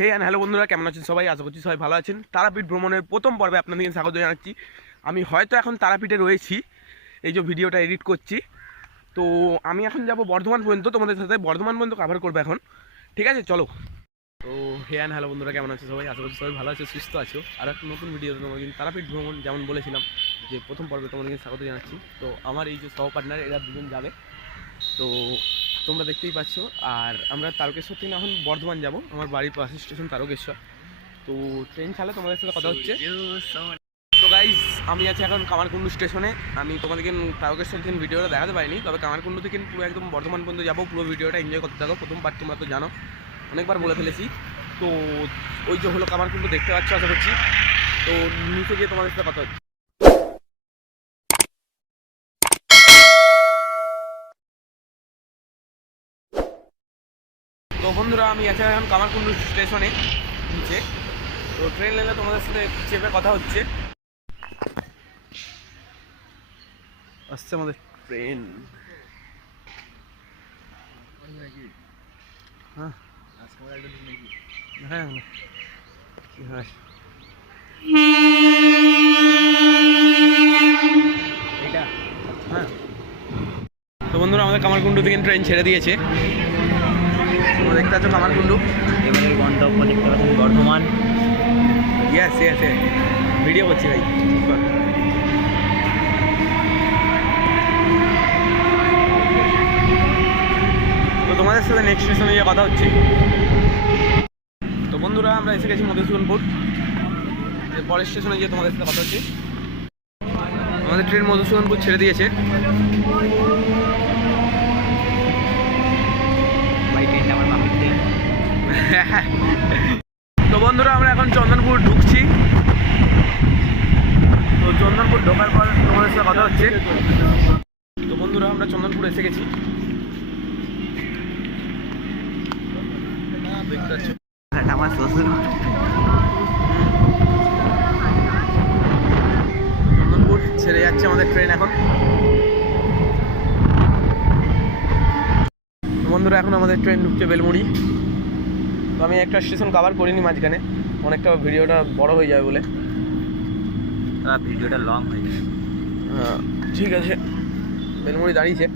Hey and hello বন্ধুরা, কেমন আছেন সবাই? আশা করছি সবাই ভালো আছেন। তারাপীঠ ভ্রমণের প্রথম পর্বে আপনাদেরকে স্বাগত জানাচ্ছি। আমি হয়তো এখন তারাপীঠে রয়েছি, এই যে ভিডিওটা এডিট করছি। তো আমি এখন যাব বর্ধমান পর্যন্ত, তোমাদের সাথে বর্ধমান পর্যন্ত কভার করব এখন। ঠিক আছে, চলো। তো হে অ্যান্ড হ্যালো বন্ধুরা, কেমন আছে সবাই? আশা করছি সবাই ভালো আছে, সুস্থ আছো। আর একটা নতুন ভিডিও তোমাদের তারাপীঠ ভ্রমণ যেমন বলেছিলাম, যে প্রথম পর্বে তোমাদেরকে স্বাগত জানাচ্ছি। তো আমার এই যে সহ পার্টনার এরা দুজন যাবে। তো তোমরা দেখতেই পাচ্ছ। আর আমরা তারকেশ্বর থেকে এখন বর্ধমান যাব। আমার বাড়ির পাশে স্টেশন তারকেশ্বর। তো ট্রেন ছাড়লে তোমাদের সাথে কথা হচ্ছে। তো গাইজ আমি আছি এখন কামারকুণ্ডু স্টেশনে। আমি তোমাদেরকে তারকেশ্বর থেকে ভিডিওটা দেখাতে পারিনি, তবে কামারকুণ্ডু থেকে পুরো একদম বর্ধমান পর্যন্ত যাব। পুরো ভিডিওটা এনজয় করতে থাকো। প্রথম পার্ট তোমরা তো জানো। অনেকবার বলে ফেলেছি। তো ওই যে হলো কামারকুণ্ডু, দেখতে পাচ্ছ আশা করছি। তো নিচে গিয়ে তোমাদের সাথে কথা হচ্ছে। তো বন্ধুরা আমি আছি এখন কামারকুণ্ডু স্টেশনে নিচে। তো ট্রেন এলে তোমাদের সাথে চেপে কথা হচ্ছে। আসছে আমাদের ট্রেন হ্যাঁ। হ্যাঁ কি হয়? হ্যাঁ। তো বন্ধুরা আমাদের কামারকুণ্ডু থেকে ট্রেন ছেড়ে দিয়েছে। তোমরা দেখতে পাচ্ছ কামারকুণ্ডু এবারের গন্তব্য দেখতে পাচ্ছেন বর্ধমান। ইয়েস ইয়েস ভিডিও করছি ভাই। তো তোমাদের সাথে নেক্সট স্টেশনে গিয়ে কথা হচ্ছে। তো বন্ধুরা আমরা এসে গেছি মধুসূদনপুর। পরের স্টেশনে গিয়ে তোমাদের সাথে কথা হচ্ছে। আমাদের ট্রেন মধুসূদনপুর ছেড়ে দিয়েছে। ভাই ট্রেনটা আমার তো বন্ধুরা আমরা এখন চন্দনপুর ঢুকছি। তো চন্দনপুর ঢোকার পর তোমাদের সাথে কথা হচ্ছে। তো বন্ধুরা আমরা চন্দনপুর এসে গেছি। আমার শ্বশুর চন্দনপুর ছেড়ে যাচ্ছে আমাদের ট্রেন এখন। বন্ধুরা এখন আমাদের ট্রেন ঢুকছে বেলমুড়ি। তো আমি একটা স্টেশন কভার করিনি মাঝখানে। অনেকটা ভিডিওটা বড় হয়ে যাবে বলে। ভিডিওটা লং হয়ে যাবে। হ্যাঁ ঠিক আছে। বেলমুড়ি দাঁড়িয়েছে।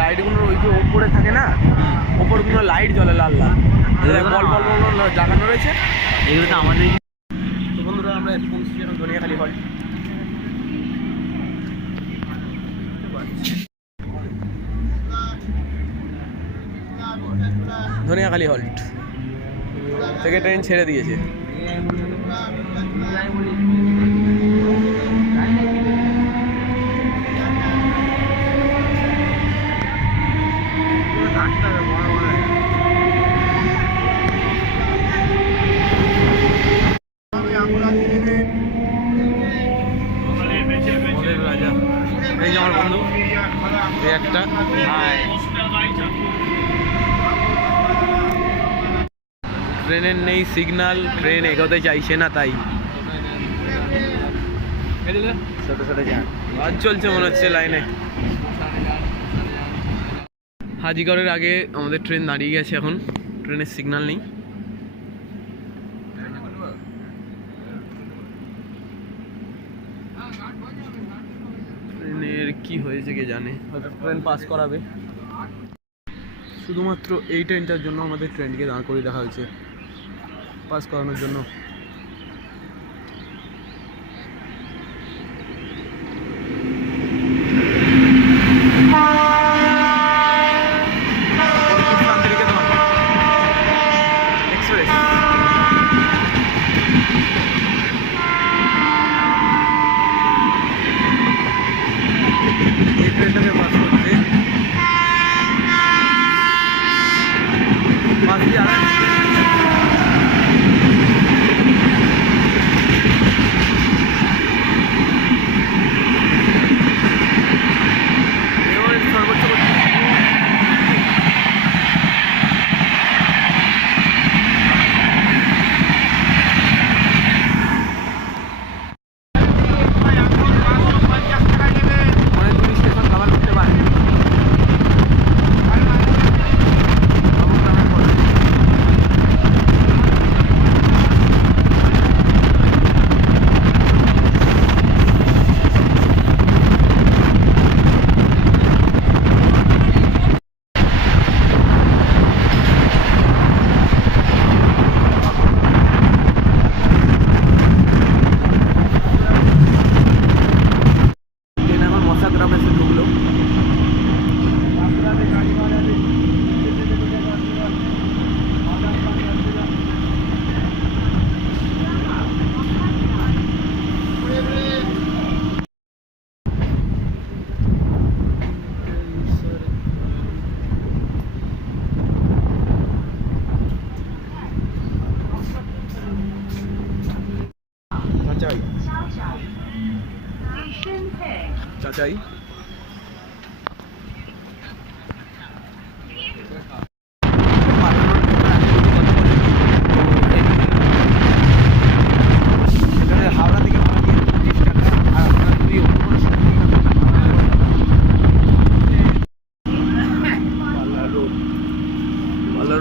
লাইটগুলো ওই যে ওপরে থাকে না ওপরগুলো লাইট জ্বলে লাল লাল। বল বল বল বল জাগানো রয়েছে। এগুলো তো আমাদের তো বন্ধুরা আমরা এসে পৌঁছেছি এখন ধনিয়াখালি হল ধনিয়াখালি হল্ট। থেকে ট্রেন ছেড়ে দিয়েছে। আমাদের একটা। ট্রেনের নেই সিগনাল ট্রেন এগোতে চাইছে না তাই। আজ চলছে মনে হচ্ছে লাইনে হাজিগড়ের আগে আমাদের ট্রেন দাঁড়িয়ে গেছে এখন। ট্রেনের সিগনাল নেই ট্রেনের কি হয়েছে কে জানে? হয়তো ট্রেন পাস করাবে। শুধুমাত্র এই ট্রেনটার জন্য আমাদের ট্রেনকে দাঁড় করিয়ে রাখা হয়েছে। পাস করানোর জন্য এক্সপ্রেস এই ট্রেনটাকে পাস করছে পাস দিয়ে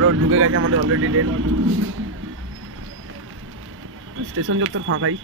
রোড। ঢুকে গেছে আমাদের অলরেডি ট্রেন স্টেশন চত্বর ফাঁকাই।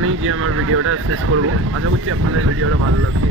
তো যে আমার ভিডিওটা শেষ করব। আশা করছি আপনাদের ভিডিওটা ভালো লাগবে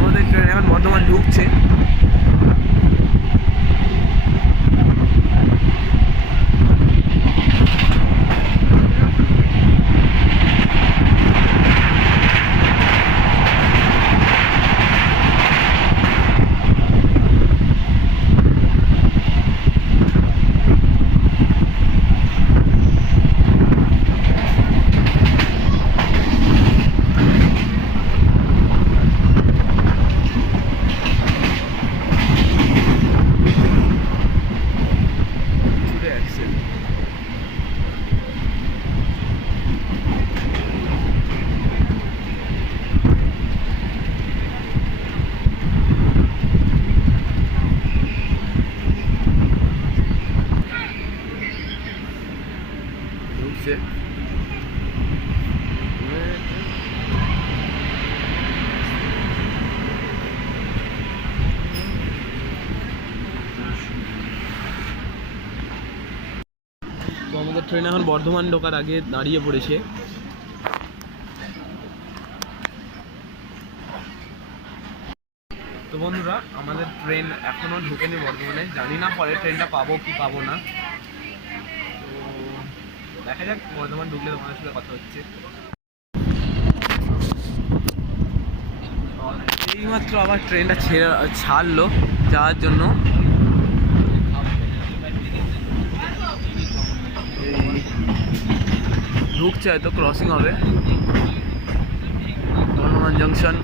আমাদের ট্রেন এখন বর্ধমান ঢুকছে চলে আসছে ঢুকছে তো আমাদের ট্রেন এখন বর্ধমান ঢোকার আগে দাঁড়িয়ে পড়েছে। তো বন্ধুরা, আমাদের ট্রেন এখনও ঢুকেনি বর্ধমানে। জানি না পরে ট্রেনটা পাবো কি পাবো না। তো দেখা যাক, বর্ধমান ঢুকলে তোমাদের সাথে কথা হচ্ছে। এইমাত্র আবার ট্রেনটা ছেড়ে, ছাড়লো যাওয়ার জন্য এই ঢুকছে হয়তো ক্রসিং হবে। হনুমান জংশন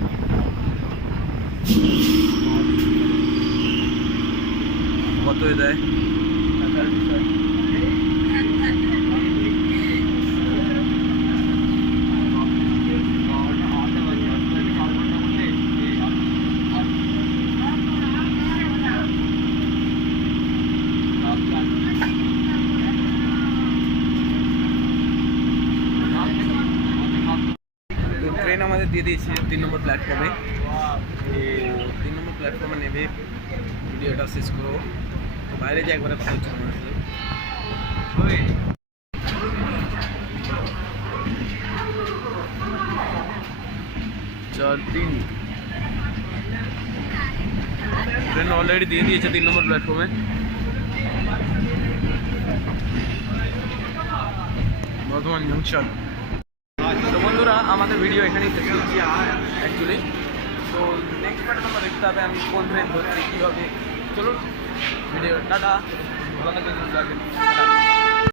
কত দেয় তো ট্রেন আমাদের দিয়ে দিয়েছে তিন নম্বর প্ল্যাটফর্মে তো তিন নম্বর প্ল্যাটফর্মে নেবে ভিডিওটা শেষ করব তো বাইরে যে একবারে কথা হচ্ছে তোমার সাথে। চার তিন ট্রেন অলরেডি দিয়ে দিয়েছে তিন নম্বর প্ল্যাটফর্মে বর্ধমান জংশন তো বন্ধুরা, আমাদের ভিডিও এখানেই শেষ করছি অ্যাকচুয়ালি তো নেক্সট পার্টে তোমরা দেখতে হবে আমি কোন ট্রেন ধরছি, কীভাবে। চলুন ভিডিও টাটা। ভালো থাকবেন।